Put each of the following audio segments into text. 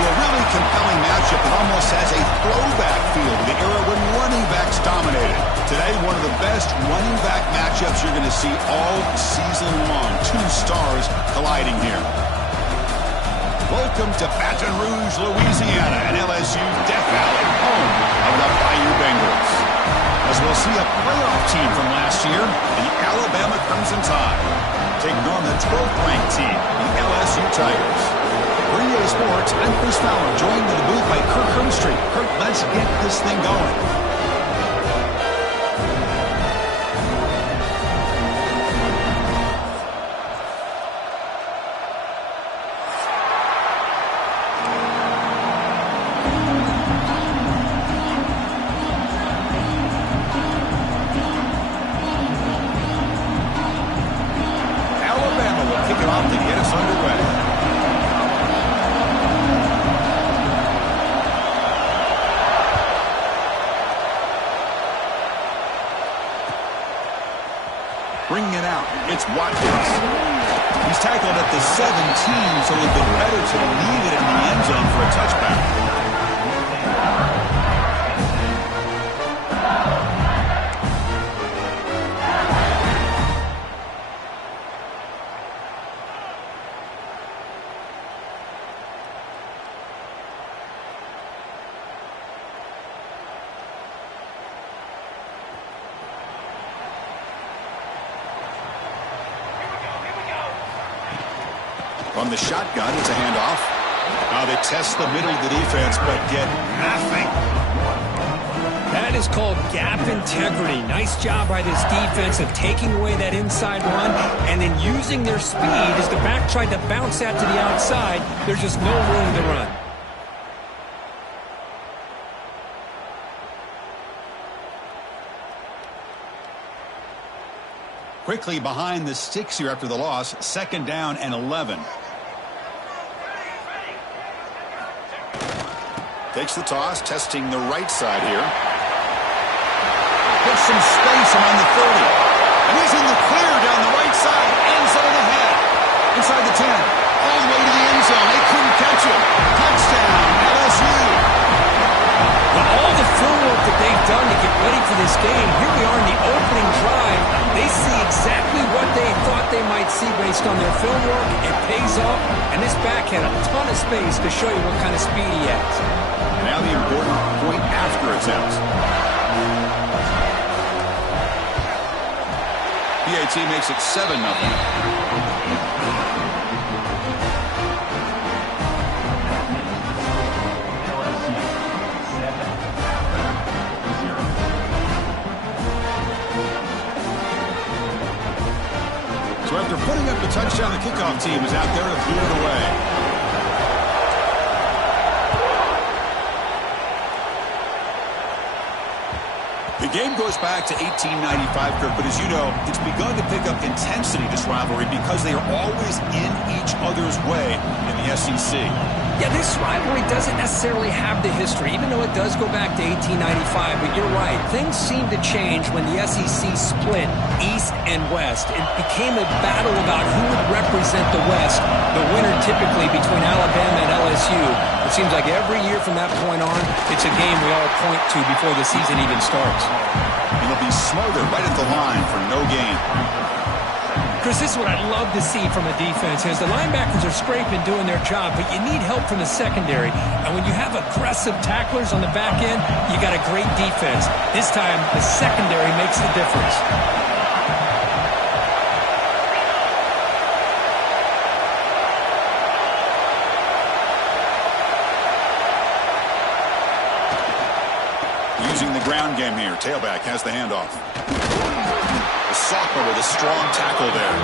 to a really compelling matchup that almost has a throwback feel to the era when running backs dominated. Today, one of the best running back matchups you're going to see all season long. Two stars colliding here. Welcome to Baton Rouge, Louisiana, and LSU Death Valley, home of the Bayou Bengals. As we'll see a playoff team from last year, the Alabama Crimson Tide, taking on the 12th-ranked team, the LSU Tigers. For EA Sports, I'm Chris Fowler, joined in the booth by Kirk Herbstreit. Kirk, let's get this thing going. Bringing it out, it's Watkins. He's tackled at the 17, so it'd been better to leave it in the end zone for a touchback. From the shotgun, it's a handoff. Now they test the middle of the defense, but get nothing. That is called gap integrity. Nice job by this defense of taking away that inside run and then using their speed as the back tried to bounce that to the outside. There's just no room to run. Quickly behind the sticks here after the loss. 2nd down and 11. Takes the toss, testing the right side here. Gets some space around the 30. And he's in the clear down the right side. End zone ahead. Inside the 10. All the way to the end zone. They couldn't catch him. Touchdown, LSU. With all the film work that they've done to get ready for this game, here we are in the opening drive. They see exactly what they thought they might see based on their film work. It pays off, and this back had a ton of space to show you what kind of speed he has. Now the important point after attempt. PAT makes it 7-0. So after putting up the touchdown, the kickoff team is out there to boot it away. The game goes back to 1895, Kirk, but as you know, it's begun to pick up intensity, this rivalry, because they are always in each other's way in the SEC. Yeah, this rivalry doesn't necessarily have the history, even though it does go back to 1895. But you're right, things seem to change when the SEC split East and West. It became a battle about who would represent the West, the winner typically between Alabama and LSU. It seems like every year from that point on, it's a game we all point to before the season even starts. It'll be smarter right at the line for no gain. Chris, this is what I love to see from a defense is the linebackers are scraping, doing their job, but you need help from the secondary. And when you have aggressive tacklers on the back end, you got a great defense. This time, the secondary makes the difference. Using the ground game here. Tailback has the handoff. The sophomore with a strong tackle there.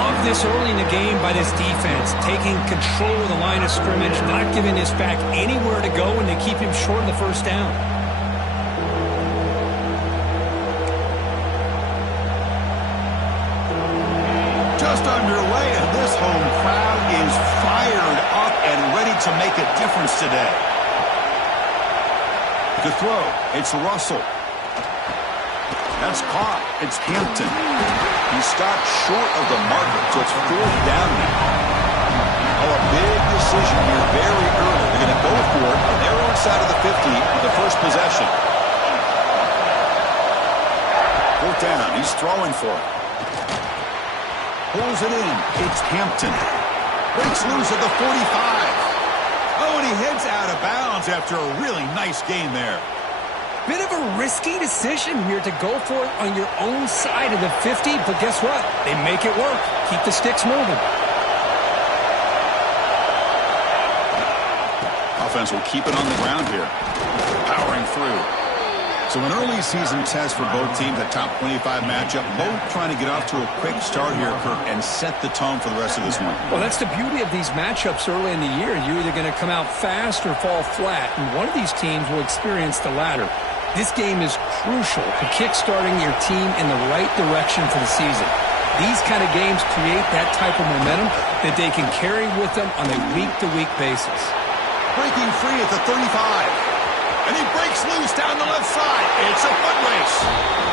Love this early in the game by this defense, taking control of the line of scrimmage, not giving this back anywhere to go, and they keep him short of the first down. Just underway, and this home crowd is fired up and ready to make a difference today. To throw, it's Russell. That's caught. It's Hampton. He stopped short of the marker, so it's 4th down now. Oh, a big decision here very early. They're going to go for it on their own side of the 50 with the first possession. Fourth down. He's throwing for it. Pulls it in. It's Hampton. Breaks loose at the 45. Oh, and he heads out of bounds after a really nice gain there. Bit of a risky decision here to go for it on your own side of the 50, but guess what? They make it work. Keep the sticks moving. Offense will keep it on the ground here. Powering through. So an early season test for both teams, a top 25 matchup. Both trying to get off to a quick start here, Kirk, and set the tone for the rest of this one. Well, that's the beauty of these matchups early in the year. You're either going to come out fast or fall flat, and one of these teams will experience the latter. This game is crucial to kick-starting your team in the right direction for the season. These kind of games create that type of momentum that they can carry with them on a week-to-week basis. Breaking free at the 35. And he breaks loose down the left side. It's a foot race.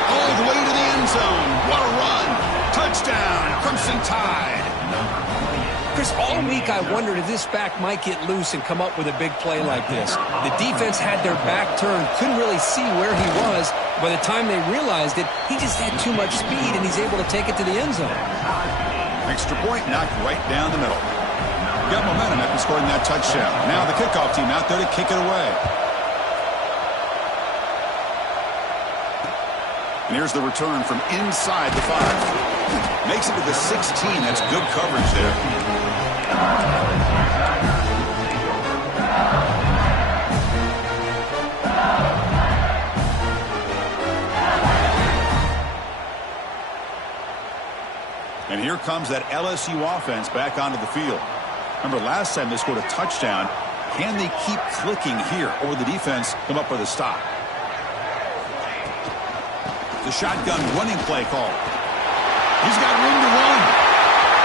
All the way to the end zone. What a run. Touchdown, Crimson Tide. Chris, all week I wondered if this back might get loose and come up with a big play like this. The defense had their back turned, couldn't really see where he was. By the time they realized it, he just had too much speed, and he's able to take it to the end zone. Extra point knocked right down the middle. Got momentum after scoring that touchdown. Now the kickoff team out there to kick it away. And here's the return from inside the 5. Makes it to the 16. That's good coverage there. And here comes that LSU offense back onto the field. Remember, last time they scored a touchdown. Can they keep clicking here, or the defense come up with a stop? The shotgun running play call. He's got room to run.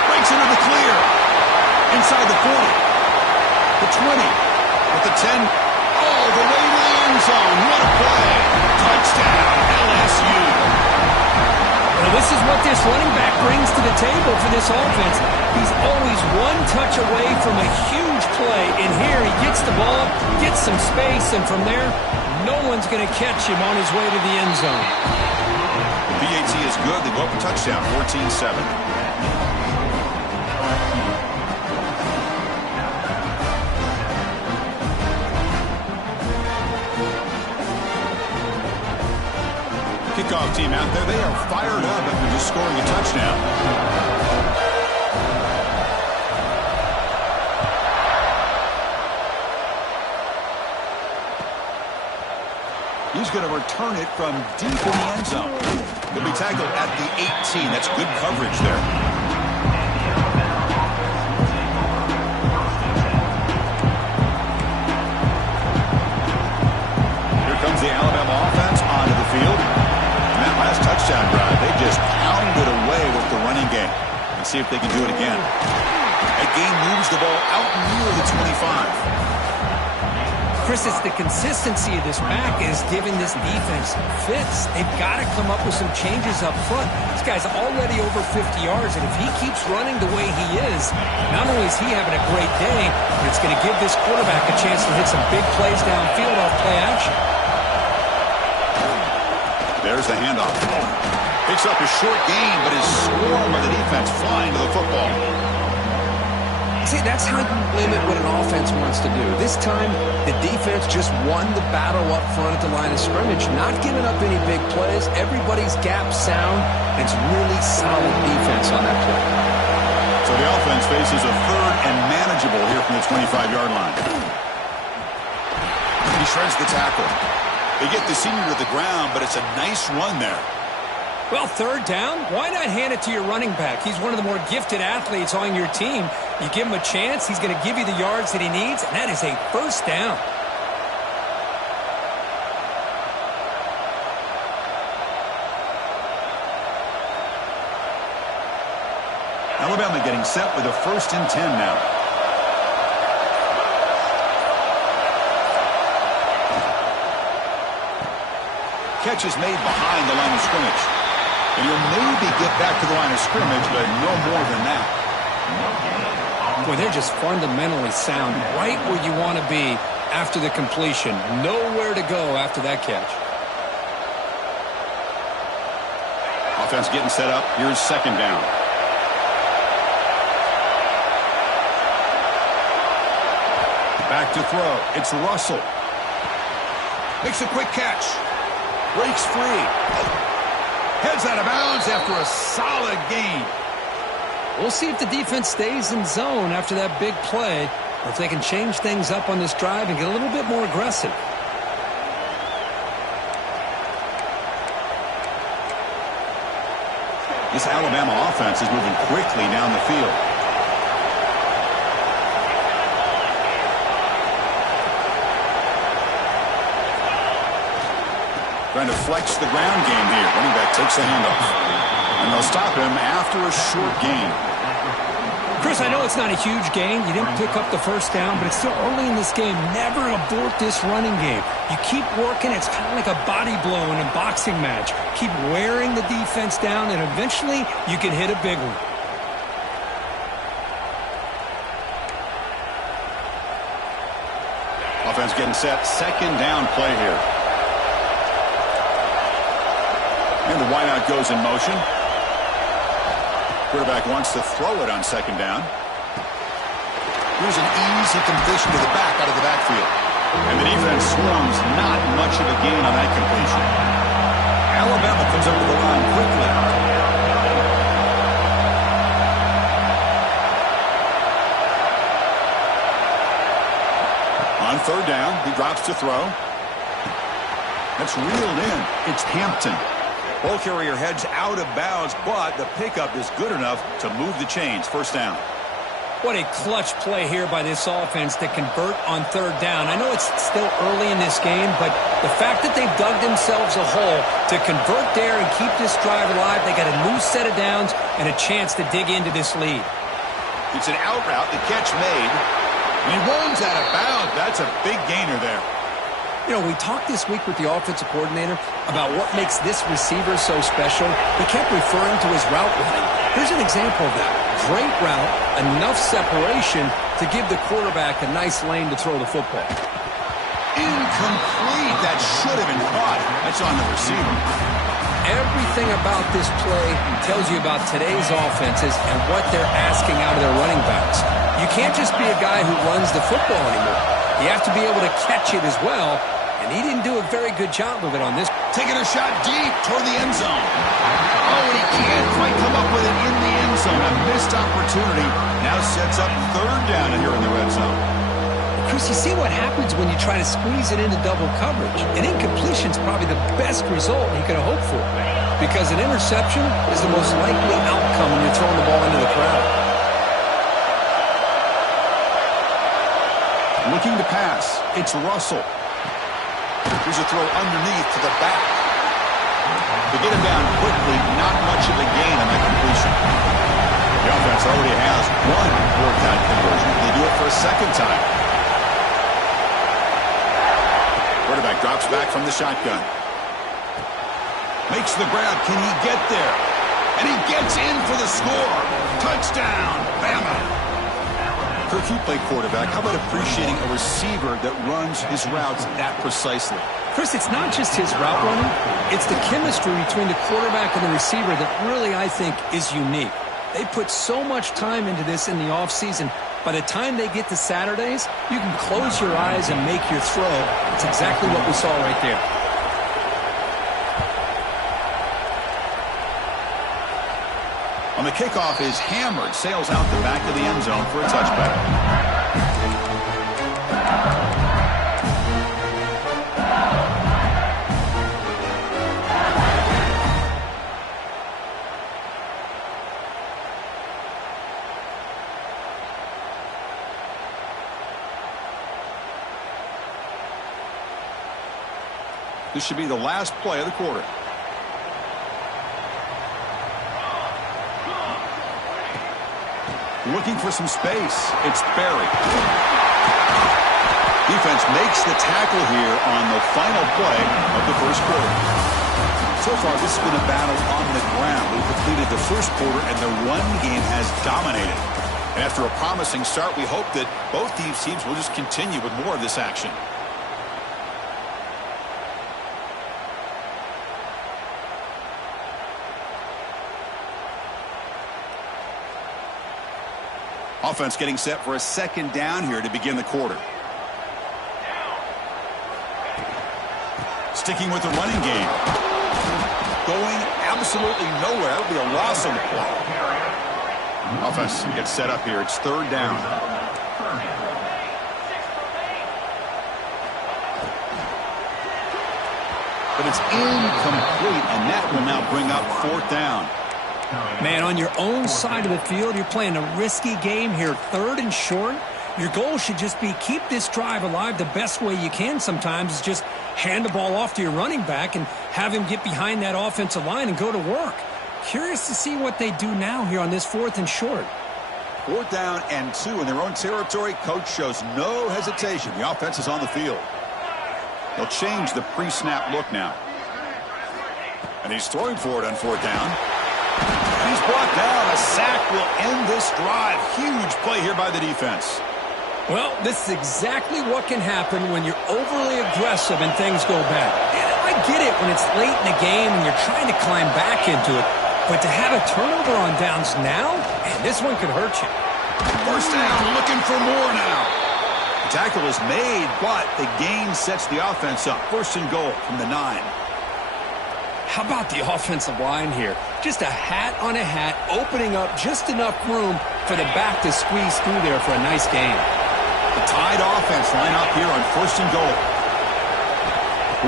Breaks into the clear. Inside the 40. The 20. At the 10. All the way to the end zone. What a play. Touchdown, LSU. Well, this is what this running back brings to the table for this offense. He's always one touch away from a huge play. And here he gets the ball, gets some space, and from there, no one's going to catch him on his way to the end zone. PAT is good. They go up a touchdown, 14-7. Kickoff team out there. They are fired up after just scoring a touchdown. He's going to return it from deep in the end zone. He'll be tackled at the 18. That's good coverage there. Here comes the Alabama offense onto the field. And that last touchdown drive, they just pounded away with the running game. Let's see if they can do it again. That game moves the ball out near the 25. Chris, it's the consistency of this back is giving this defense fits. They've got to come up with some changes up front. This guy's already over 50 yards, and if he keeps running the way he is, not only is he having a great day, but it's going to give this quarterback a chance to hit some big plays downfield off play action. There's the handoff. Picks up a short gain, but is swarmed by the defense flying to the football. See, that's how you limit what an offense wants to do. This time, the defense just won the battle up front at the line of scrimmage, not giving up any big plays. Everybody's gap sound. It's really solid defense on that play. So the offense faces a third and manageable here from the 25-yard line. He shreds the tackle. They get the senior to the ground, but it's a nice run there. Well, third down, why not hand it to your running back? He's one of the more gifted athletes on your team. You give him a chance, he's going to give you the yards that he needs, and that is a first down. Alabama getting set with a 1st and 10 now. Catch is made behind the line of scrimmage. And he'll maybe get back to the line of scrimmage, but no more than that. Boy, they're just fundamentally sound, right where you want to be after the completion. Nowhere to go after that catch. Offense getting set up. Here's second down. Back to throw. It's Russell. Makes a quick catch. Breaks free. Heads out of bounds after a solid gain. We'll see if the defense stays in zone after that big play, or if they can change things up on this drive and get a little bit more aggressive. This Alabama offense is moving quickly down the field. Trying to flex the ground game here. Running back takes the handoff. And they'll stop him after a short gain. Chris, I know it's not a huge gain. You didn't pick up the first down, but it's still early in this game. Never abort this running game. You keep working. It's kind of like a body blow in a boxing match. Keep wearing the defense down, and eventually you can hit a big one. Offense getting set. Second down play here. And the wideout goes in motion. Quarterback wants to throw it on second down. Here's an easy completion to the back out of the backfield. And the defense swarms. Not much of a gain on that completion. Alabama comes up with the line quickly. On third down, he drops to throw. That's reeled in. It's Hampton. Ball carrier heads out of bounds, but the pickup is good enough to move the chains. First down. What a clutch play here by this offense to convert on third down. I know it's still early in this game, but the fact that they've dug themselves a hole to convert there and keep this drive alive, they got a new set of downs and a chance to dig into this lead. It's an out route, the catch made, and he runs out of bounds. That's a big gainer there. You know, we talked this week with the offensive coordinator about what makes this receiver so special. He kept referring to his route running. Here's an example of that. Great route, enough separation to give the quarterback a nice lane to throw the football. Incomplete. That should have been caught. That's on the receiver. Everything about this play tells you about today's offenses and what they're asking out of their running backs. You can't just be a guy who runs the football anymore. You have to be able to catch it as well. And he didn't do a very good job of it on this. Taking a shot deep toward the end zone. Oh, and he can't quite come up with it in the end zone. A missed opportunity. Now sets up third down here in the red zone. Chris, you see what happens when you try to squeeze it into double coverage. An incompletion is probably the best result you could have hoped for. Because an interception is the most likely outcome when you're throwing the ball into the crowd. Looking to pass. It's Russell. Here's a throw underneath to the back. To get him down quickly, not much of a gain on that completion. The offense already has one fourth-down conversion. They do it for a second time. Quarterback drops back from the shotgun. Makes the grab. Can he get there? And he gets in for the score. Touchdown, Bama. Kirk, you play quarterback. How about appreciating a receiver that runs his routes that precisely? Chris, it's not just his route running. It's the chemistry between the quarterback and the receiver that really, I think, is unique. They put so much time into this in the offseason. By the time they get to Saturdays, you can close your eyes and make your throw. It's exactly what we saw right there. On the kickoff is hammered, sails out the back of the end zone for a touchback. This should be the last play of the quarter. Looking for some space. It's Berry. Defense makes the tackle here on the final play of the first quarter. So far, this has been a battle on the ground. We've completed the first quarter, and the run game has dominated. After a promising start, we hope that both these teams will just continue with more of this action. Offense getting set for a second down here to begin the quarter. Sticking with the running game. Going absolutely nowhere. That would be a loss on the play. Offense gets set up here. It's third down. But it's incomplete, and that will now bring up fourth down. Man, on your own side of the field, you're playing a risky game here. Third and short. Your goal should just be keep this drive alive the best way you can sometimes is just hand the ball off to your running back and have him get behind that offensive line and go to work. Curious to see what they do now here on this fourth and short. Fourth down and 2 in their own territory. Coach shows no hesitation. The offense is on the field. They'll change the pre-snap look now. And he's throwing for it on fourth down. He's brought down. A sack will end this drive. Huge play here by the defense. Well, this is exactly what can happen when you're overly aggressive and things go bad. And I get it when it's late in the game and you're trying to climb back into it. But to have a turnover on downs now, man, this one could hurt you. First down, looking for more now. The tackle is made, but the gain sets the offense up. First and goal from the 9. How about the offensive line here? Just a hat on a hat, opening up just enough room for the back to squeeze through there for a nice gain. The Tide offense line up here on first and goal.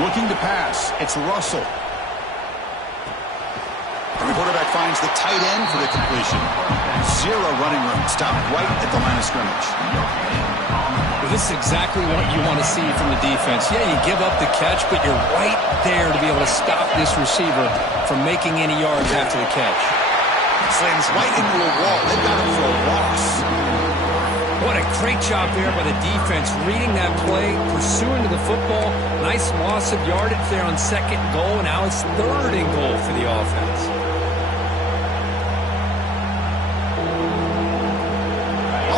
Looking to pass. It's Russell. And the quarterback finds the tight end for the completion. Zero running room. Stopped right at the line of scrimmage. Well, this is exactly what you want to see from the defense. Yeah, you give up the catch, but you're right there to be able to stop this receiver from making any yards after the catch. Slams right into a wall. They got him for a loss. What a great job there by the defense, reading that play, pursuing to the football. Nice loss of yardage there on second and goal, and now it's third and goal for the offense.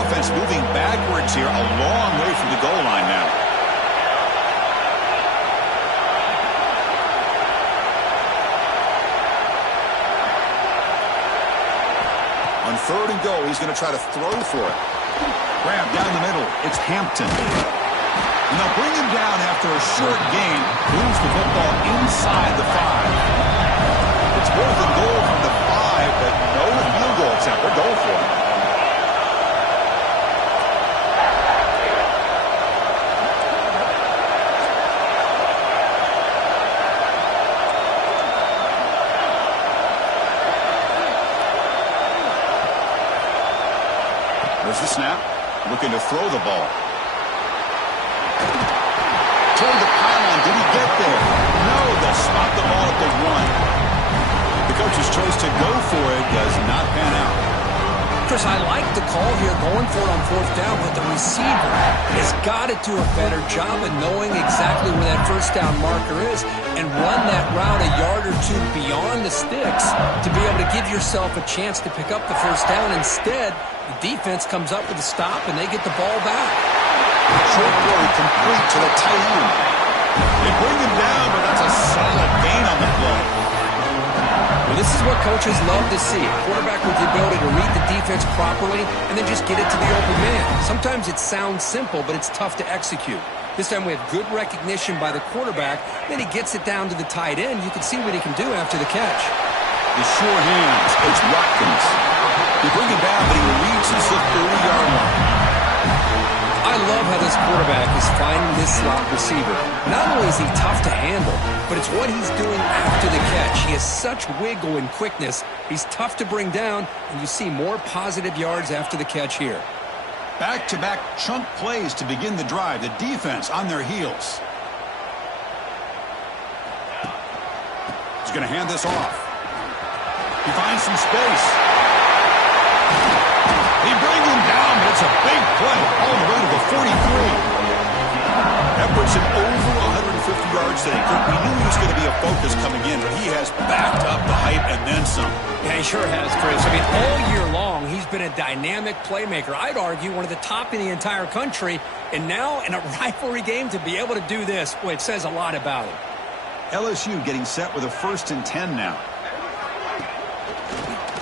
Offense moving backwards here, a long way from the goal line now. On third and goal, he's going to try to throw for it. Grab down the middle. It's Hampton. And they'll bring him down after a short gain. Moves the football inside the 5. It's fourth and goal from the 5, but no field goal attempt. They're going for it. There's the snap. Looking to throw the ball. Toward the pylon. Did he get there? No, they'll spot the ball at the 1. The coach's choice to go for it does not pan out. Chris, I like the call here going for it on fourth down, but the receiver has got to do a better job of knowing exactly where that first down marker is and run that route a yard or two beyond the sticks to be able to give yourself a chance to pick up the first down. Instead, the defense comes up with a stop and they get the ball back. Short play complete to the tight end. They bring him down, but that's a solid gain on the play. Well, this is what coaches love to see. A quarterback with the ability to read the defense properly and then just get it to the open man. Sometimes it sounds simple, but it's tough to execute. This time we have good recognition by the quarterback. Then he gets it down to the tight end. You can see what he can do after the catch. The sure hands. It's Watkins. They bring him down, but he reaches the 30-yard line. I love how this quarterback is finding this slot receiver. Not only is he tough to handle, but it's what he's doing after the catch. He has such wiggle and quickness. He's tough to bring down, and you see more positive yards after the catch here. Back-to-back chunk plays to begin the drive. The defense on their heels. He's going to hand this off. He finds some space. He brings him down, but it's a big play all the way to the 43. That puts him over 150 yards today. We knew he was going to be a focus coming in, but he has backed up the hype and then some. Yeah, he sure has, Chris. I mean, all year long, he's been a dynamic playmaker. I'd argue one of the top in the entire country. And now, in a rivalry game, to be able to do this, well, it says a lot about him. LSU getting set with a 1st and 10 now.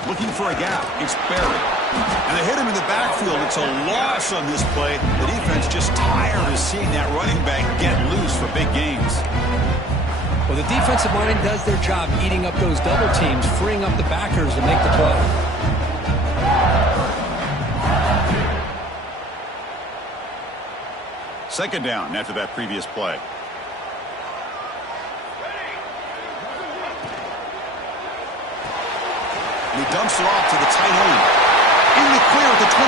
Looking for a gap. It's Berry. And they hit him in the backfield. It's a loss on this play. The defense just tired of seeing that running back get loose for big gains. Well, the defensive line does their job eating up those double teams, freeing up the backers to make the play. Second down after that previous play. He dumps it off to the tight end. In the clear at the 25.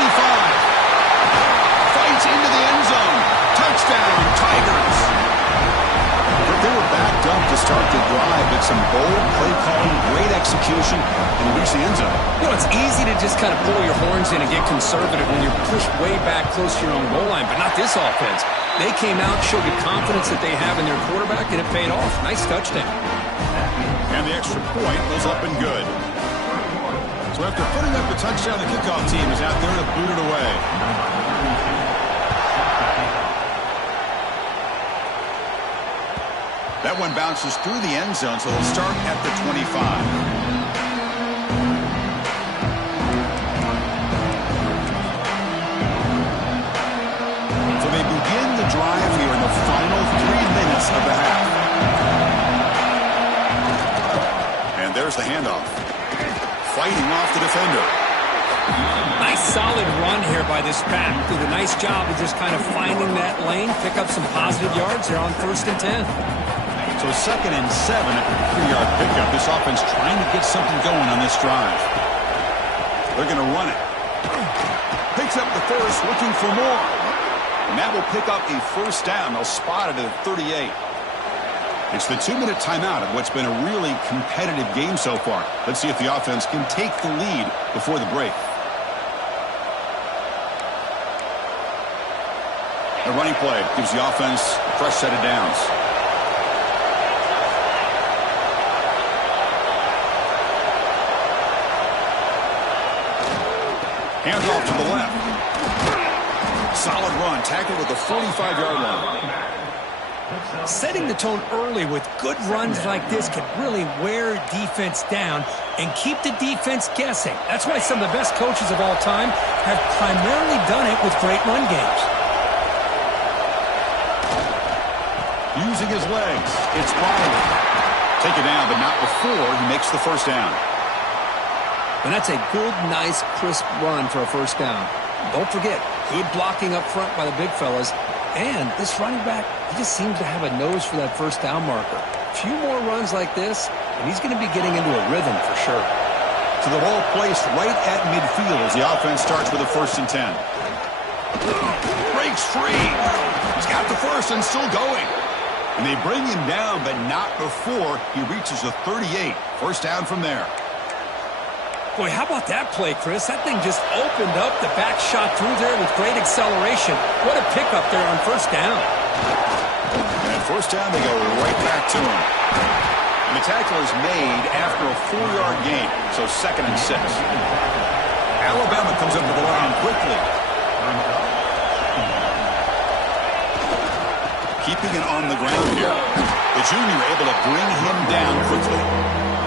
Fights into the end zone. Touchdown, Tigers. But they were backed up to start the drive, but some bold play calling, great execution, and reach the end zone. You know, it's easy to just kind of pull your horns in and get conservative when you're pushed way back close to your own goal line, but not this offense. They came out, showed the confidence that they have in their quarterback, and it paid off. Nice touchdown. And the extra point was up and good. So after putting up the touchdown, the kickoff team is out there to boot it away. That one bounces through the end zone, so they'll start at the 25. So they begin the drive here in the final 3 minutes of the half. And there's the handoff. Fighting off the defender. Nice solid run here by this pack. Did a nice job of just kind of finding that lane, pick up some positive yards here on 1st and 10. So 2nd and 7 at the 3-yard pickup. This offense trying to get something going on this drive. They're going to run it. Picks up the first, looking for more. And that will pick up a 1st down. They'll spot it at 38. It's the 2-minute timeout of what's been a really competitive game so far. Let's see if the offense can take the lead before the break. The running play gives the offense a fresh set of downs. Hands off to the left. Solid run, tackled at the 45-yard line. Setting the tone early with good runs like this can really wear defense down and keep the defense guessing. That's why some of the best coaches of all time have primarily done it with great run games. Using his legs, it's Riley. Take it down, but not before he makes the 1st down. And that's a good, nice, crisp run for a 1st down. Don't forget, good blocking up front by the big fellas. And this running back, he just seems to have a nose for that 1st down marker. A few more runs like this, and he's going to be getting into a rhythm for sure. So the ball placed right at midfield as the offense starts with a 1st and 10. Breaks free. He's got the 1st and still going. And they bring him down, but not before he reaches the 38. 1st down from there. Boy, how about that play, Chris? That thing just opened up the back shot through there with great acceleration. What a pickup there on 1st down. And 1st down, they go right back to him. And the tackle is made after a 4-yard gain, so 2nd and 6. Alabama comes up to the line quickly. Keeping it on the ground here. The junior able to bring him down quickly.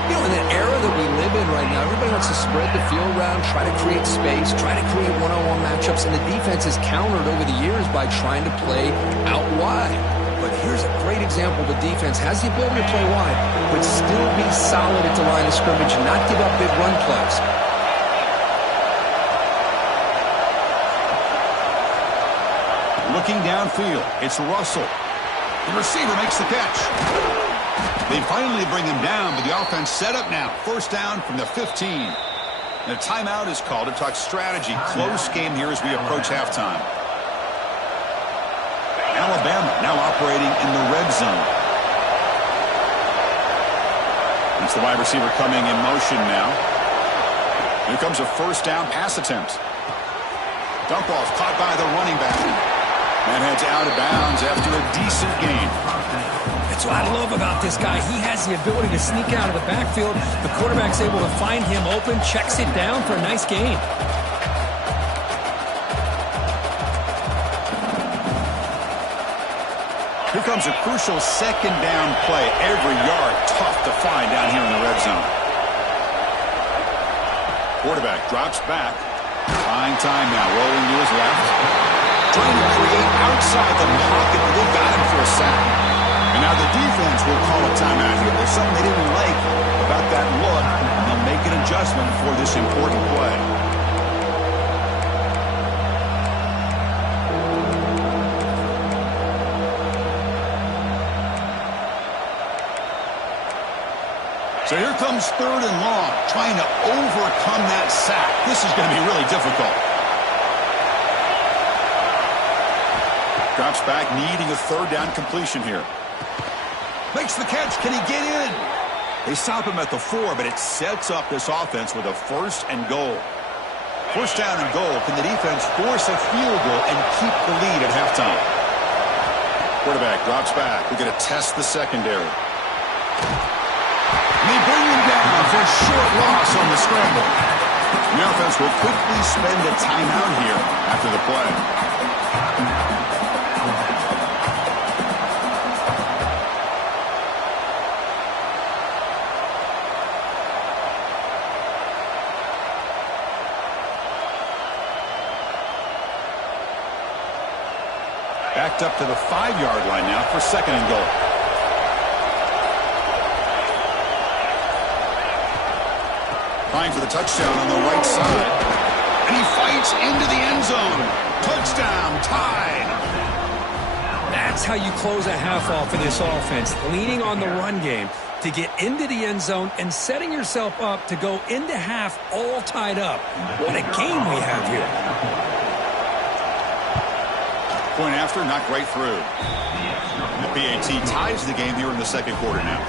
You know, in the era that we live in right now, everybody wants to spread the field around, try to create space, try to create one-on-one matchups, and the defense has countered over the years by trying to play out wide. But here's a great example. The defense has the ability to play wide, but still be solid at the line of scrimmage and not give up big run plays. Looking downfield, it's Russell. The receiver makes the catch. They finally bring him down, but the offense set up now. 1st down from the 15. And a timeout is called to talk strategy. Close game here as we approach halftime. Alabama now operating in the red zone. It's the wide receiver coming in motion now. Here comes a 1st down pass attempt. Dump off caught by the running back. That heads out of bounds after a decent gain. That's what I love about this guy. He has the ability to sneak out of the backfield. The quarterback's able to find him open, checks it down for a nice gain. Here comes a crucial second down play. Every yard tough to find down here in the red zone. Quarterback drops back. Buying time now, rolling to his left. Trying to create outside the pocket, but they got him for a sack. And now the defense will call a timeout here. There's something they didn't like about that look, and they'll make an adjustment for this important play. So here comes 3rd and long, trying to overcome that sack. This is going to be really difficult. Drops back, needing a 3rd down completion here. Makes the catch. Can he get in? They stop him at the 4, but it sets up this offense with a 1st and goal. 1st down and goal. Can the defense force a field goal and keep the lead at halftime? Quarterback drops back. We're going to test the secondary. And they bring him down for a short loss on the scramble. The offense will quickly spend a timeout here after the play. Backed up to the 5-yard line now for 2nd and goal. Trying for the touchdown on the right side. And he fights into the end zone. Touchdown, tied. That's how you close a half off for this offense, leaning on the run game to get into the end zone and setting yourself up to go into half all tied up. What a game we have here. Point after, knocked right through. The PAT ties the game here in the 2nd quarter now.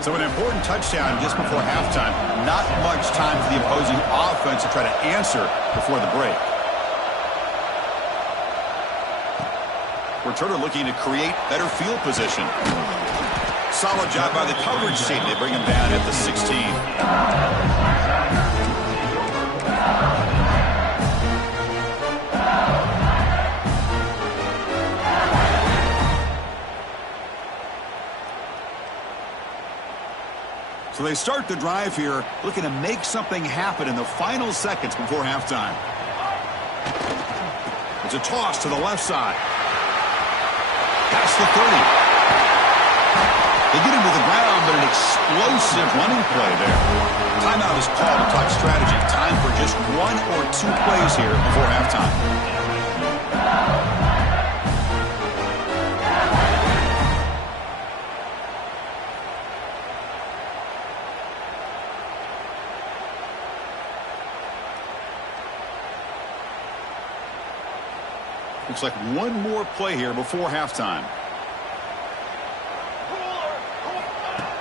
So an important touchdown just before halftime. Not much time for the opposing offense to try to answer before the break. Returner looking to create better field position. Solid job by the coverage team. They bring him down at the 16. So they start the drive here, looking to make something happen in the final seconds before halftime. It's a toss to the left side. Past the 30. They get him to the ground, but an explosive running play there. Timeout is called to talk strategy. Time for just 1 or 2 plays here before halftime. Looks like 1 more play here before halftime.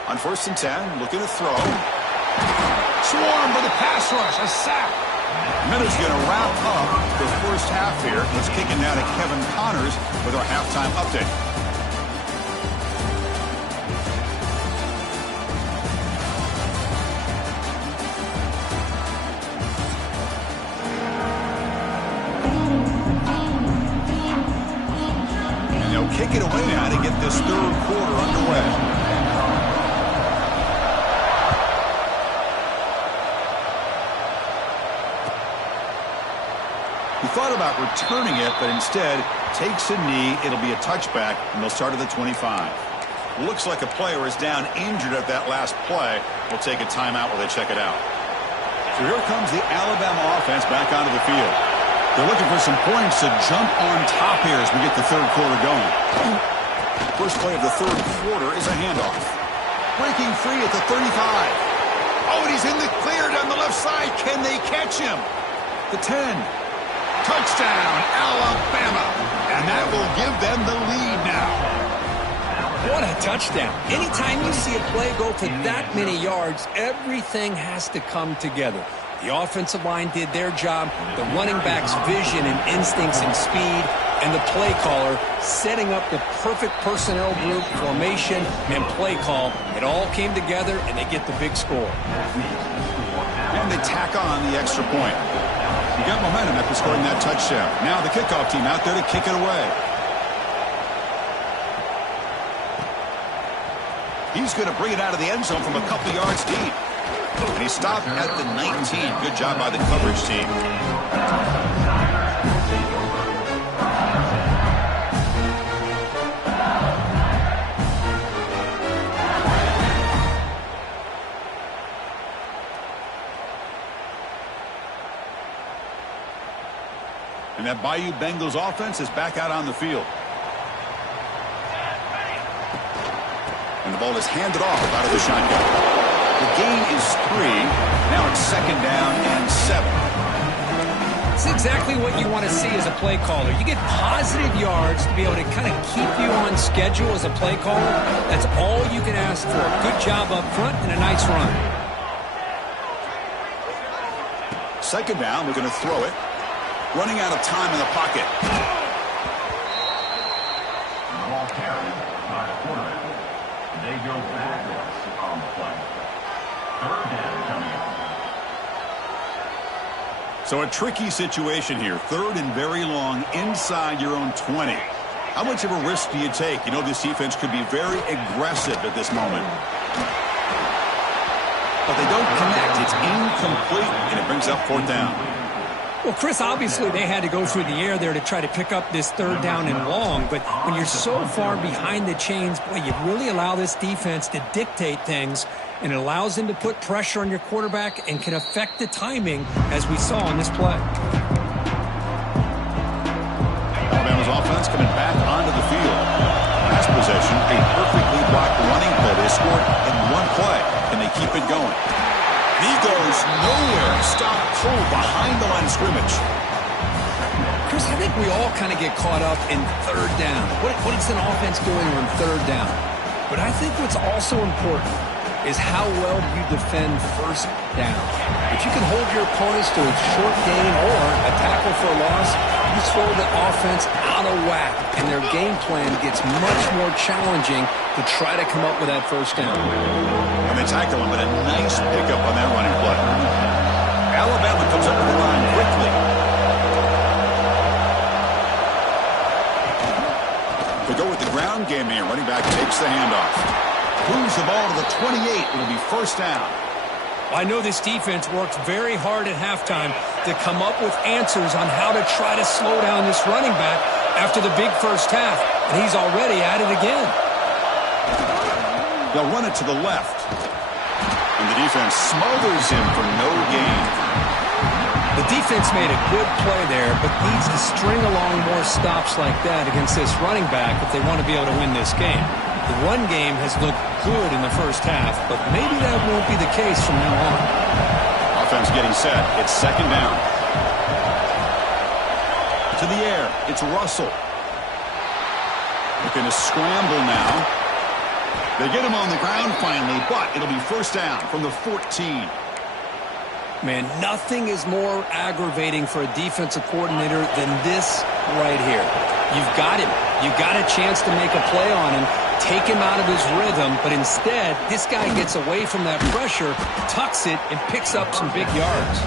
On 1st and 10, looking to throw. Swarmed with a pass rush, a sack. Miller's going to wrap up the first half here. Let's kick it now to Kevin Connors with our halftime update. And they'll kick it away now to get this 3rd quarter underway. He thought about returning it, but instead takes a knee. It'll be a touchback, and they'll start at the 25. Looks like a player is down injured at that last play. We'll take a timeout while they check it out. So here comes the Alabama offense back onto the field. They're looking for some points to jump on top here as we get the 3rd quarter going. First play of the 3rd quarter is a handoff. Breaking free at the 35. Oh, and he's in the clear down the left side. Can they catch him? The 10. Touchdown, Alabama. And that will give them the lead now. What a touchdown. Anytime you see a play go for that many yards, everything has to come together. The offensive line did their job, the running back's vision and instincts and speed, and the play caller setting up the perfect personnel group, formation, and play call. It all came together, and they get the big score. And they tack on the extra point. You got momentum after scoring that touchdown. Now the kickoff team out there to kick it away. He's going to bring it out of the end zone from a couple yards deep. And he stopped at the 19. Good job by the coverage team. And that Bayou Bengals offense is back out on the field. And the ball is handed off out of the shotgun. The gain is 3. Now it's 2nd down and 7. It's exactly what you want to see as a play caller. You get positive yards to be able to kind of keep you on schedule as a play caller. That's all you can ask for. Good job up front and a nice run. 2nd down, we're going to throw it. Running out of time in the pocket. The ball carried by the quarterback. They go backwards on the play. 3rd down coming up. So a tricky situation here. 3rd and very long inside your own 20. How much of a risk do you take? You know this defense could be very aggressive at this moment. But they don't connect. It's incomplete, and it brings up 4th down. Well, Chris, obviously they had to go through the air there to try to pick up this 3rd down and long, but when you're so far behind the chains, boy, you really allow this defense to dictate things, and it allows them to put pressure on your quarterback and can affect the timing, as we saw on this play. Alabama's offense coming back onto the field. Last possession, a perfectly blocked running play. They scored in one play, and they keep it going. He goes nowhere. Stop pulled behind the line of scrimmage. Chris, I think we all kind of get caught up in 3rd down. What is an offense doing on 3rd down? But I think what's also important is how well you defend 1st down. If you can hold your opponents to a short gain or a tackle for a loss, you throw the offense out of whack, and their game plan gets much more challenging to try to come up with that 1st down. And they tackle him, but a nice pickup on that running play. Alabama comes up to the line quickly. They go with the ground game here. Running back takes the handoff. Moves the ball to the 28. It'll be 1st down. I know this defense worked very hard at halftime to come up with answers on how to try to slow down this running back after the big 1st half, and he's already at it again. They'll run it to the left. And the defense smothers him for no gain. The defense made a good play there, but needs to string along more stops like that against this running back if they want to be able to win this game. The run game has looked good in the 1st half, but maybe that won't be the case from now on. Offense getting set. It's 2nd down. To the air. It's Russell. Looking to scramble now. They get him on the ground finally, but it'll be 1st down from the 14. Man, nothing is more aggravating for a defensive coordinator than this right here. You've got him. You've got a chance to make a play on him, take him out of his rhythm, but instead, this guy gets away from that pressure, tucks it, and picks up some big yards.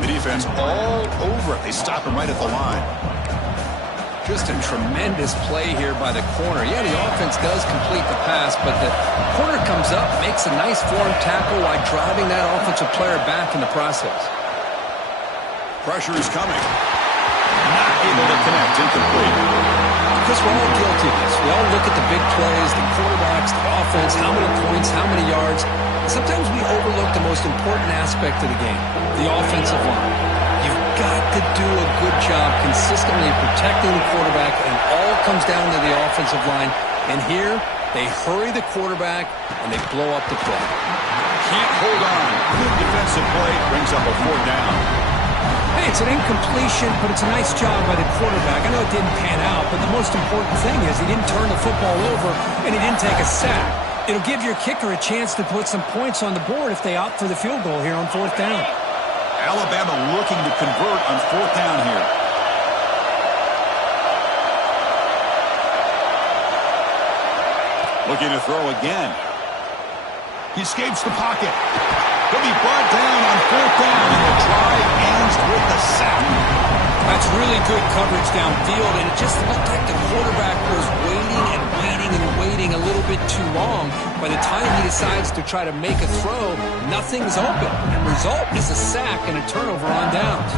The defense all over it. They stop him right at the line. Just a tremendous play here by the corner. Yeah, the offense does complete the pass, but the corner comes up, makes a nice form tackle while driving that offensive player back in the process. Pressure is coming. Not able to connect. Incomplete. Because we're all guilty of this. We all look at the big plays, the quarterbacks, the offense, how many points, how many yards. Sometimes we overlook the most important aspect of the game, the offensive line. You've got to do a good job consistently protecting the quarterback, and it all comes down to the offensive line. And here, they hurry the quarterback, and they blow up the play. Can't hold on. Good defensive play brings up a 4th down. Hey, Hey, it's an incompletion, but it's a nice job by the quarterback. I know it didn't pan out, but the most important thing is he didn't turn the football over and he didn't take a sack. It'll give your kicker a chance to put some points on the board if they opt for the field goal here on 4th down. Alabama looking to convert on 4th down here. Looking to throw again. He escapes the pocket. He'll be brought down on 4th down, and the drive ends with a sack. That's really good coverage downfield, and it just looked like the quarterback was waiting and waiting and waiting a little bit too long. By the time he decides to try to make a throw, nothing's open. And the result is a sack and a turnover on downs.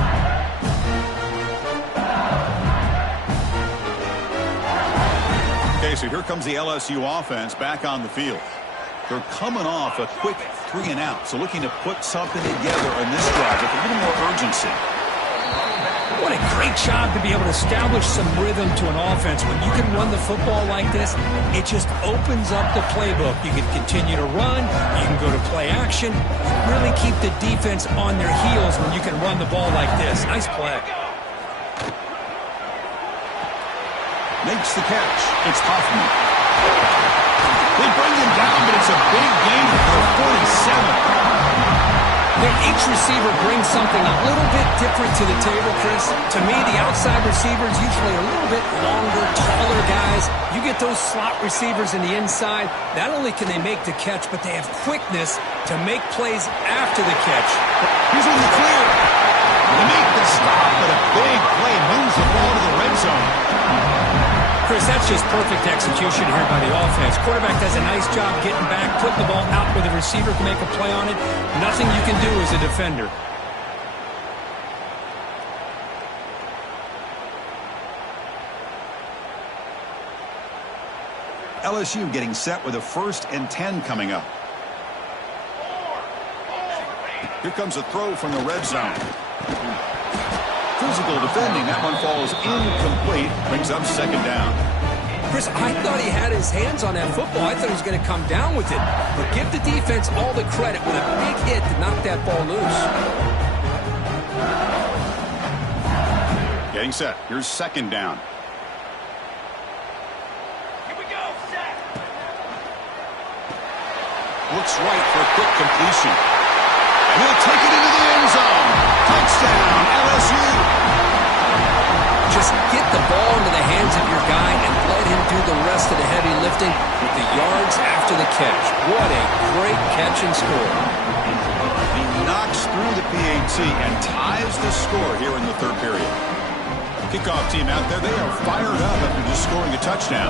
Okay, so here comes the LSU offense back on the field. They're coming off a quick 3-and-out, so looking to put something together on this drive with a little more urgency. What a great job to be able to establish some rhythm to an offense. When you can run the football like this, it just opens up the playbook. You can continue to run. You can go to play action. Really keep the defense on their heels when you can run the ball like this. Nice play. Makes the catch. It's Huffman. They bring him down, but it's a big gain for 47. Each receiver brings something a little bit different to the table, Chris. To me, the outside receivers usually a little bit longer, taller guys. You get those slot receivers in the inside, not only can they make the catch, but they have quickness to make plays after the catch. He's in the clear. They make the stop, but a big play moves the ball to the red zone. Chris, that's just perfect execution here by the offense. Quarterback does a nice job getting back, putting the ball out where the receiver can make a play on it. Nothing you can do as a defender. LSU getting set with a 1st and 10 coming up. Here comes a throw from the red zone. Physical defending. That one falls incomplete. Brings up 2nd down. Chris, I thought he had his hands on that football. I thought he was going to come down with it. But give the defense all the credit with a big hit to knock that ball loose. Getting set. Here's 2nd down. Here we go, set. Looks right for a quick completion. And he'll take it into the end zone. Touchdown, LSU. Just get the ball into the hands of your guy and let him do the rest of the heavy lifting with the yards after the catch. What a great catch and score. He knocks through the PAT and ties the score here in the 3rd period. Kickoff team out there, they are fired up after just scoring a touchdown.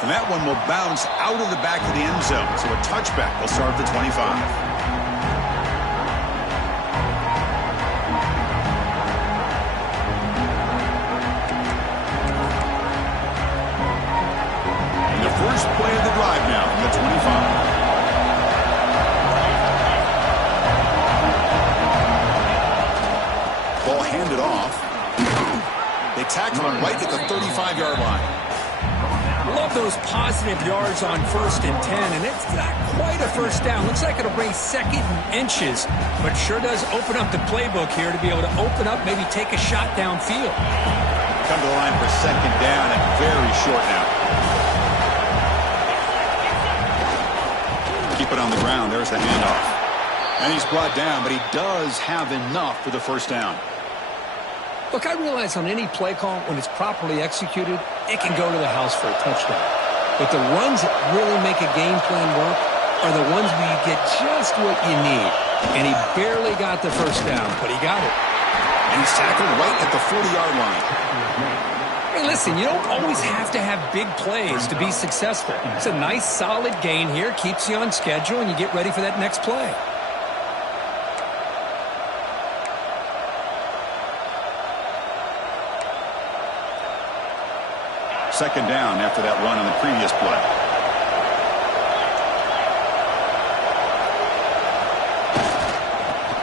And that one will bounce out of the back of the end zone. So a touchback will start at the 25. And the first play of the drive now from the 25. Ball handed off. They tackle him right at the 35-yard line. Love those positive yards on 1st and 10, and it's not quite a 1st down. Looks like it'll bring 2nd and inches, but sure does open up the playbook here to be able to open up, maybe take a shot downfield. Come to the line for 2nd down and very short now. Keep it on the ground. There's the handoff. And he's brought down, but he does have enough for the 1st down. Look, I realize on any play call, when it's properly executed, it can go to the house for a touchdown. But the runs that really make a game plan work are the ones where you get just what you need. And he barely got the 1st down, but he got it. And he's tackled right at the 40-yard line. Hey, listen, you don't always have to have big plays to be successful. It's a nice, solid gain here, keeps you on schedule, and you get ready for that next play. Second down after that run on the previous play.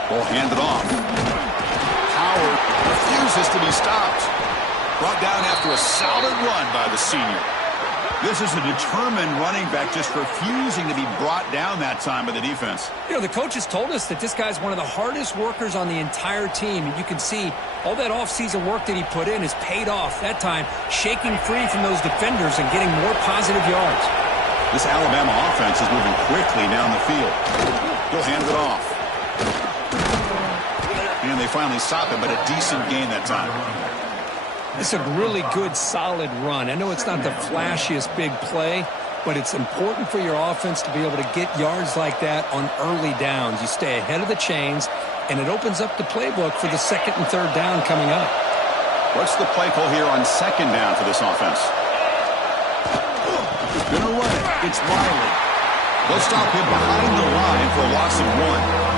Ball handed off. Howard refuses to be stopped. Brought down after a solid run by the senior. This is a determined running back just refusing to be brought down that time by the defense. You know, the coaches told us that this guy's one of the hardest workers on the entire team. And you can see all that offseason work that he put in has paid off. That time, shaking free from those defenders and getting more positive yards. This Alabama offense is moving quickly down the field. He'll hand it off. And they finally stop it, but a decent gain that time. It's a really good, solid run. I know it's not the flashiest big play, but it's important for your offense to be able to get yards like that on early downs. You stay ahead of the chains, and it opens up the playbook for the second and third down coming up. What's the play call here on second down for this offense? Gonna run it. It's Riley. They'll stop him behind the line for a loss of 1.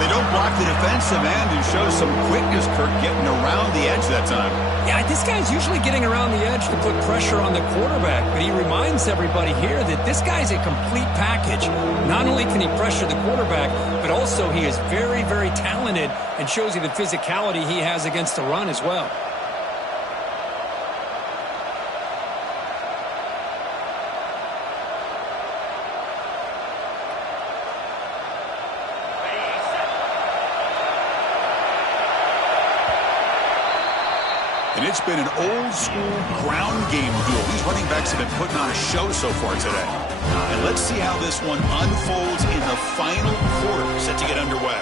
They don't block the defensive end and show some quickness, Kirk, getting around the edge that time. Yeah, this guy's usually getting around the edge to put pressure on the quarterback, but he reminds everybody here that this guy's a complete package. Not only can he pressure the quarterback, but also he is very, very talented and shows you the physicality he has against the run as well. And it's been an old-school ground game duel. These running backs have been putting on a show so far today. And let's see how this one unfolds in the final quarter, set to get underway.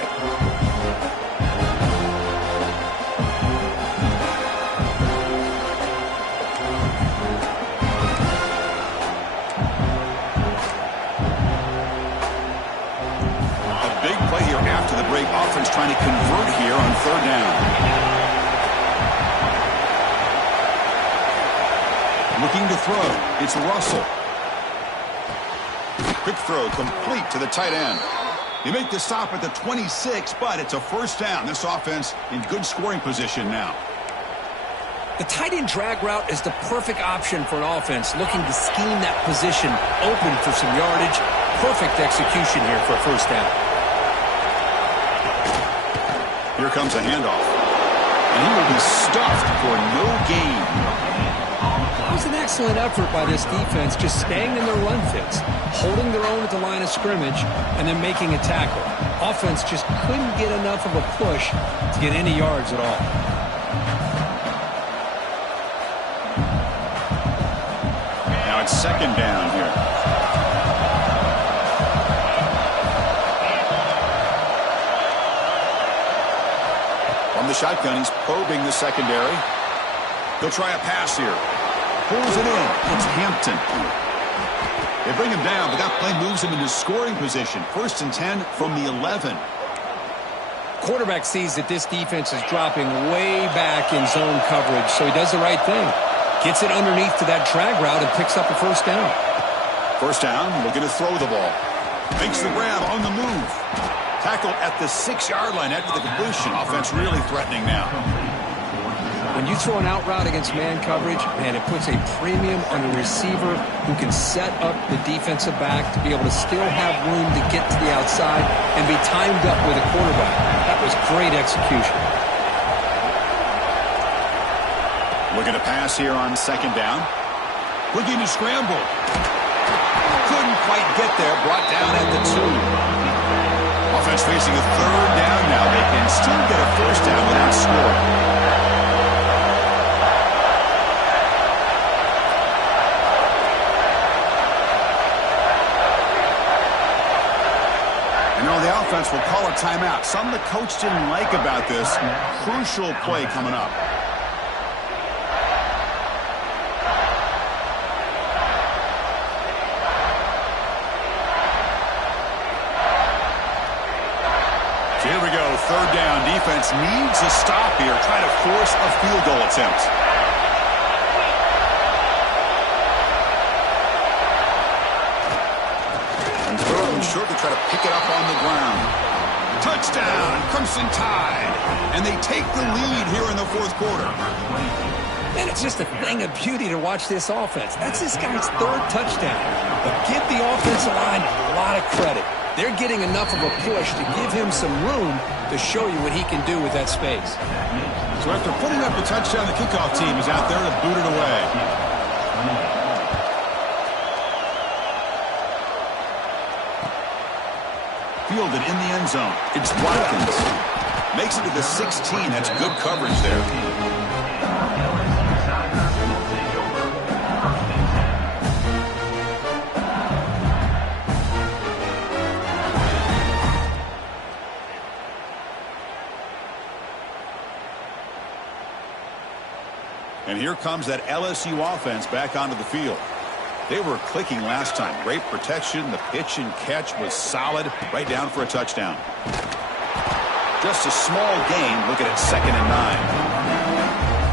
A big play here after the break. Offense trying to convert here on third down. Looking to throw. It's Russell. Quick throw complete to the tight end. They make the stop at the 26, but it's a first down. This offense in good scoring position now. The tight end drag route is the perfect option for an offense looking to scheme that position open for some yardage. Perfect execution here for a first down. Here comes a handoff. And he will be stuffed for no gain. It was an excellent effort by this defense, just staying in their run fits, holding their own at the line of scrimmage, and then making a tackle. Offense just couldn't get enough of a push to get any yards at all. Now it's second down here. From the shotgun, he's probing the secondary. They'll try a pass here. Pulls it in. It's Hampton. They bring him down, but that play moves him into scoring position. 1st and 10 from the 11. Quarterback sees that this defense is dropping way back in zone coverage, so he does the right thing. Gets it underneath to that drag route and picks up a first down. First down, looking to throw the ball. Makes the grab on the move. Tackled at the 6-yard line after the completion. Offense really threatening now. When you throw an out route against man coverage, man, it puts a premium on a receiver who can set up the defensive back to be able to still have room to get to the outside and be timed up with a quarterback. That was great execution. Looking to pass here on second down. Looking to scramble. Couldn't quite get there. Brought down at the 2. Offense facing a third down now. They can still get a first down without scoring. The offense will call a timeout. Something the coach didn't like about this. Crucial play coming up. So here we go. Third down. Defense needs a stop here. Try to force a field goal attempt. Short to try to pick it up on the ground. Touchdown, Crimson Tide. And they take the lead here in the fourth quarter. And it's just a thing of beauty to watch this offense. That's this guy's 3rd touchdown. But give the offensive line a lot of credit. They're getting enough of a push to give him some room to show you what he can do with that space. So after putting up the touchdown, the kickoff team is out there to boot it away. fielded in the end zone. It's Watkins. Makes it to the 16. That's good coverage there. And here comes that LSU offense back onto the field. They were clicking last time. Great protection. The pitch and catch was solid. Right down for a touchdown. Just a small gain. Look at it, 2nd and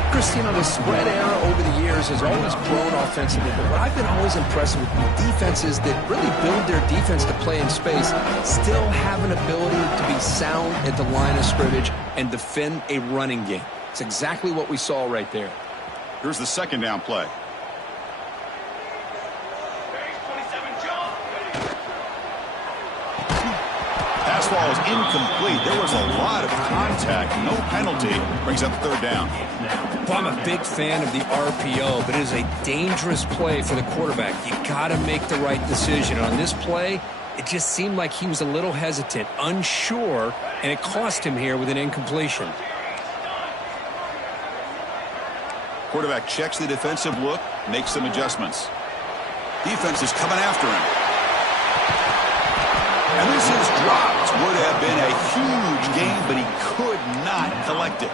9. Chris, you know, the spread era over the years has always grown offensively, but what I've been always impressed with defenses that really build their defense to play in space still have an ability to be sound at the line of scrimmage and defend a running game. It's exactly what we saw right there. Here's the 2nd down play. Pass ball is incomplete. There was a lot of contact. No penalty. Brings up the 3rd down. Well, I'm a big fan of the RPO, but it is a dangerous play for the quarterback. You got to make the right decision. On this play, it just seemed like he was a little hesitant, unsure, and it cost him here with an incompletion. Quarterback checks the defensive look, makes some adjustments. Defense is coming after him. And this is dropped. Would have been a huge gain, but he could not collect it.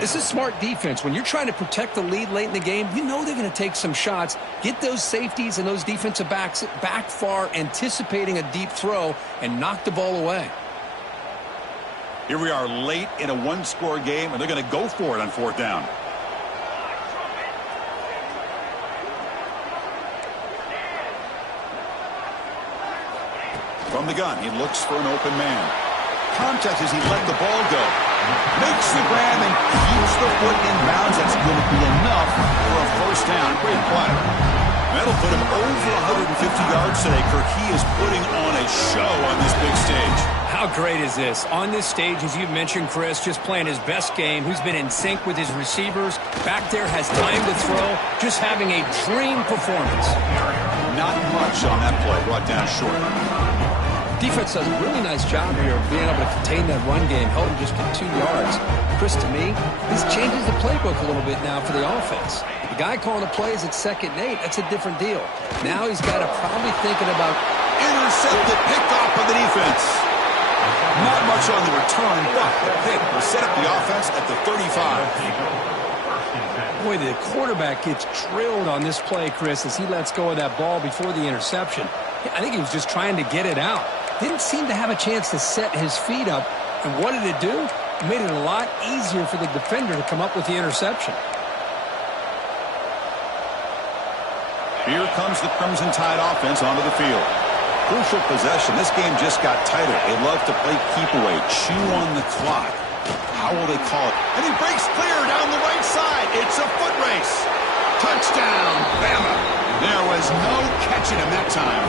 This is smart defense. When you're trying to protect the lead late in the game, you know they're going to take some shots, get those safeties and those defensive backs back far, anticipating a deep throw, and knock the ball away. Here we are late in a one-score game, and they're going to go for it on 4th down. From the gun, he looks for an open man. Contact as he let the ball go. Makes the grab and keeps the foot in bounds. That's going to be enough for a 1st down. Great play. That'll put him over 150 yards today. Kirk, he is putting on a show on this big stage. How great is this? On this stage, as you mentioned, Chris, just playing his best game. Who's been in sync with his receivers. Back there, has time to throw. Just having a dream performance. Not much on that play. Brought down short. Defense does a really nice job here of being able to contain that run game, held him just to 2 yards. Chris, to me, this changes the playbook a little bit now for the offense. The guy calling the plays at 2nd and 8, that's a different deal. Now he's got to probably thinking about intercepted, picked off by the defense. Not much on the return, but the pick will set up the offense at the 35. Boy, the quarterback gets drilled on this play, Chris, as he lets go of that ball before the interception. I think he was just trying to get it out. Didn't seem to have a chance to set his feet up. And what did it do? It made it a lot easier for the defender to come up with the interception. Here comes the Crimson Tide offense onto the field. Crucial possession. This game just got tighter. They love to play keep away, chew on the clock. How will they call it? And he breaks clear down the right side. It's a foot race. Touchdown, Bama. There was no catching him that time.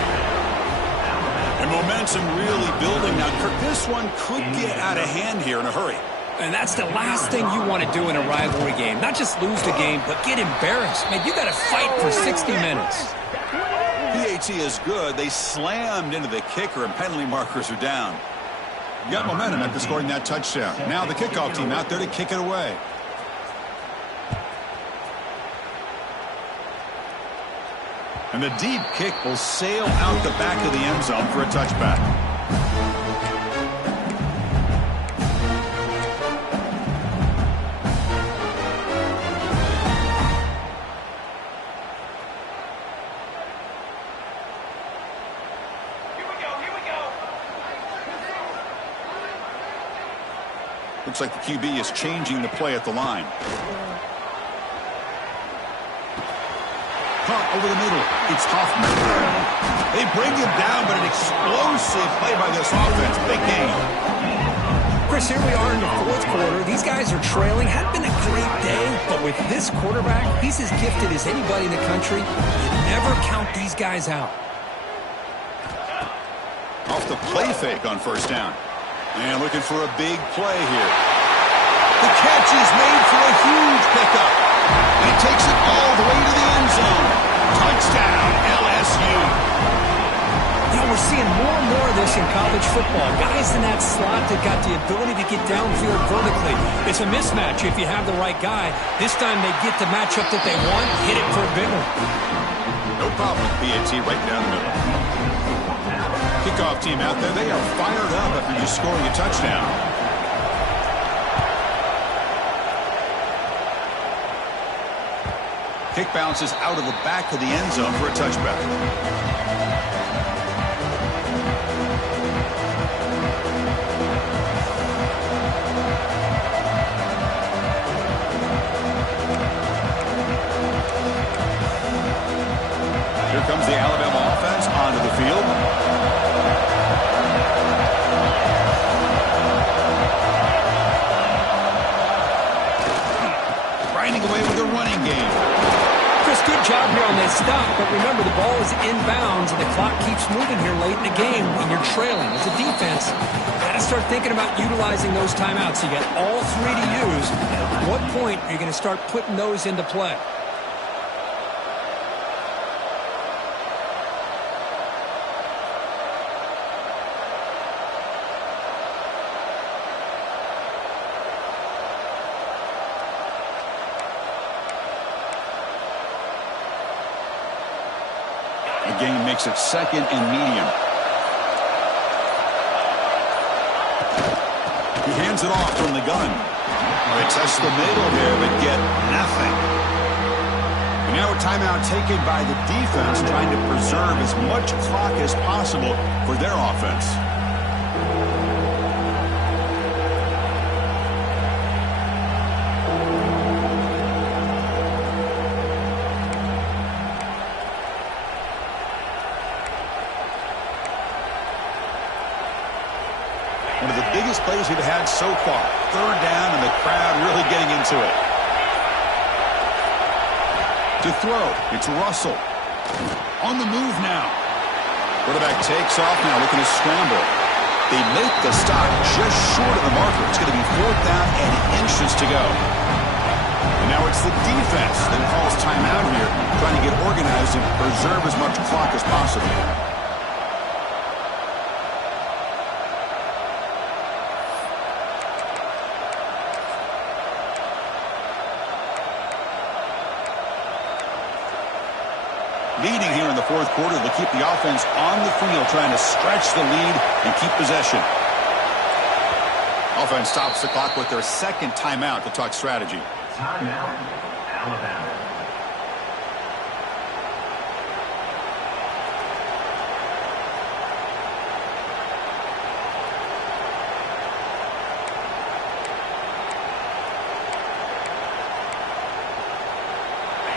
And momentum really building. Now, Kirk, this one could get out of hand here in a hurry. And that's the last thing you want to do in a rivalry game. Not just lose the game, but get embarrassed. Man, you got to fight for 60 minutes. PAT is good. They slammed into the kicker, and penalty markers are down. You got momentum after scoring that touchdown. Now the kickoff team out there to kick it away. And the deep kick will sail out the back of the end zone for a touchback. Looks like the QB is changing the play at the line. Caught over the middle. It's Hoffman. They bring him down, but an explosive play by this offense. Big game. Chris, here we are in the 4th quarter. These guys are trailing. Hadn't been a great day, but with this quarterback, he's as gifted as anybody in the country. You never count these guys out. Off the play fake on 1st down. And looking for a big play here. The catch is made for a huge pickup. And he takes it all the way to the end zone. Touchdown, LSU. You know, we're seeing more and more of this in college football. Guys in that slot that got the ability to get downfield vertically. It's a mismatch if you have the right guy. This time they get the matchup that they want, hit it for a big one. No problem with BAT right down the middle. Kickoff team out there, they are fired up after just scoring a touchdown. Kick bounces out of the back of the end zone for a touchback. Here comes the Alabama offense onto the field. Grinding away with the running game. Chris, good job here on that stop, but remember the ball is inbounds and the clock keeps moving here late in the game when you're trailing. As a defense, got to start thinking about utilizing those timeouts. You got all three to use. At what point are you going to start putting those into play? The game makes it second and medium. He hands it off from the gun. They test the middle here, but get nothing. And now a timeout taken by the defense, trying to preserve as much clock as possible for their offense. One of the biggest plays we've had so far. Third down and the crowd really getting into it. To throw, it's Russell. On the move now. Quarterback takes off now, looking to scramble. They make the stop just short of the marker. It's going to be fourth down and inches to go. And now it's the defense that calls timeout here, trying to get organized and preserve as much clock as possible. Leading here in the fourth quarter, they'll keep the offense on the field, trying to stretch the lead and keep possession. Offense stops the clock with their second timeout to talk strategy. Timeout, Alabama.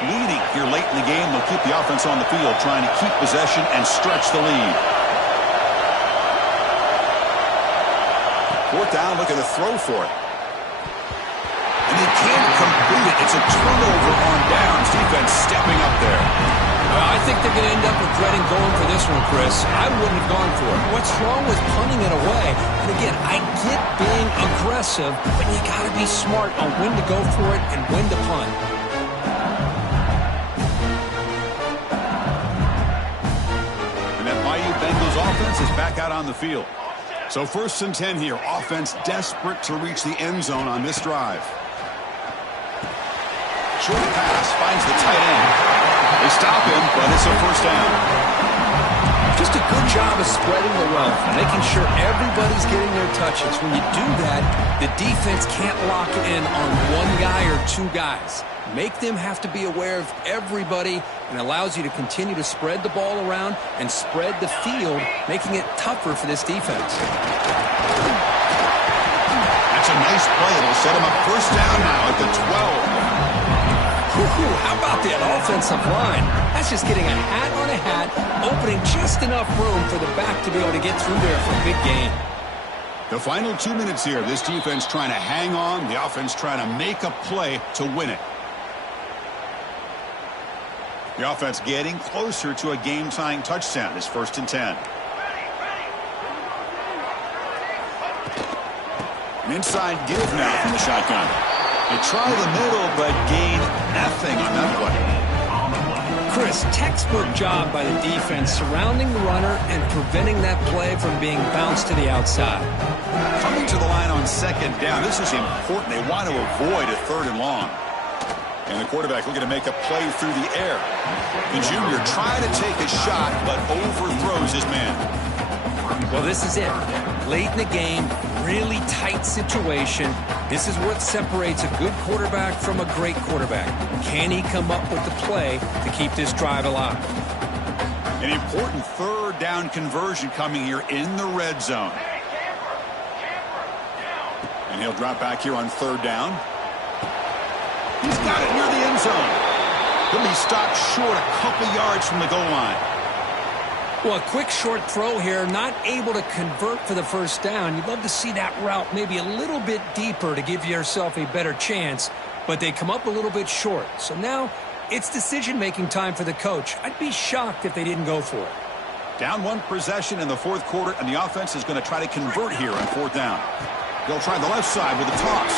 Leading here late in the game, they'll keep the offense on the field, trying to keep possession and stretch the lead. Fourth down, looking to throw for it. And they can't complete it. It's a turnover on downs. Defense stepping up there. I think they're going to end up regretting going for this one, Chris. I wouldn't have gone for it. What's wrong with punting it away? And again, I get being aggressive, but you got to be smart on when to go for it and when to punt. Bengals offense is back out on the field. So 1st and 10 here. Offense desperate to reach the end zone on this drive. Short pass finds the tight end. They stop him, but it's a first down. Just a good job of spreading the wealth and making sure everybody's getting their touches. When you do that, the defense can't lock in on one guy or two guys. Make them have to be aware of everybody and allows you to continue to spread the ball around and spread the field, making it tougher for this defense. That's a nice play. It'll set him up first down now at the 12. How about that offensive line? That's just getting a hat on a hat, opening just enough room for the back to be able to get through there for a big gain. The final 2 minutes here. This defense trying to hang on. The offense trying to make a play to win it. The offense getting closer to a game-tying touchdown. It's 1st and 10. An inside give now from the shotgun. They try the middle, but gain nothing on that play. Chris, Just textbook job by the defense surrounding the runner and preventing that play from being bounced to the outside. Coming to the line on second down, this is important. They want to avoid a 3rd and long. And the quarterback looking to make a play through the air. The junior trying to take a shot, but overthrows his man. Well, this is it. Late in the game, really tight situation. This is what separates a good quarterback from a great quarterback. Can he come up with the play to keep this drive alive? An important 3rd down conversion coming here in the red zone. And he'll drop back here on 3rd down. He's got it near the end zone. He'll be stopped short a couple yards from the goal line. Well, a quick short throw here, not able to convert for the 1st down. You'd love to see that route maybe a little bit deeper to give yourself a better chance, but they come up a little bit short. So now it's decision-making time for the coach. I'd be shocked if they didn't go for it. Down 1 possession in the 4th quarter, and the offense is going to try to convert here on 4th down. They'll try the left side with a toss.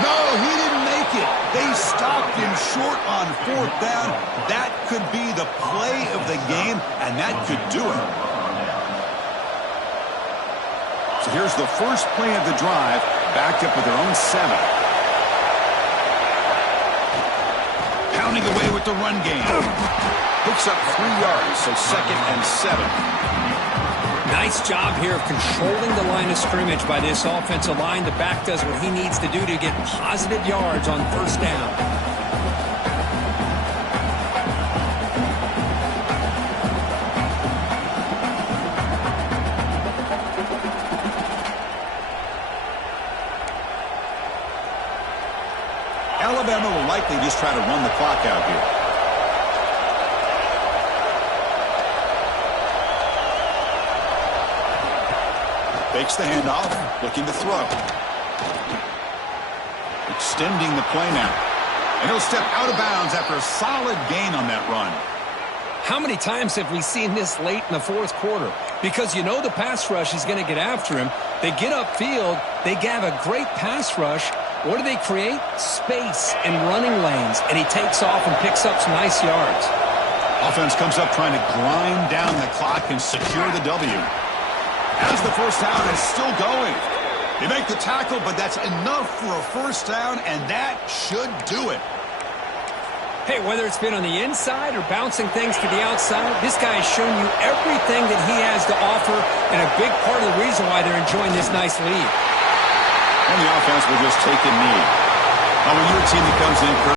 No, he didn't make it. They stopped him short on 4th down. That could be the play of the game, and that could do it. So here's the first play of the drive, backed up with their own 7. Pounding away with the run game. Picks up 3 yards, so 2nd and 7. Nice job here of controlling the line of scrimmage by this offensive line. The back does what he needs to do to get positive yards on 1st down. Alabama will likely just try to run the clock out here. Fakes the handoff, looking to throw. Extending the play now. And he'll step out of bounds after a solid gain on that run. How many times have we seen this late in the 4th quarter? Because you know the pass rush is going to get after him. They get upfield. They have a great pass rush. What do they create? Space and running lanes. And he takes off and picks up some nice yards. Offense comes up trying to grind down the clock and secure the W. As the 1st down is still going. They make the tackle, but that's enough for a 1st down, and that should do it. Hey, whether it's been on the inside or bouncing things to the outside, this guy has shown you everything that he has to offer, and a big part of the reason why they're enjoying this nice lead. And the offense will just take a knee. When your team that comes in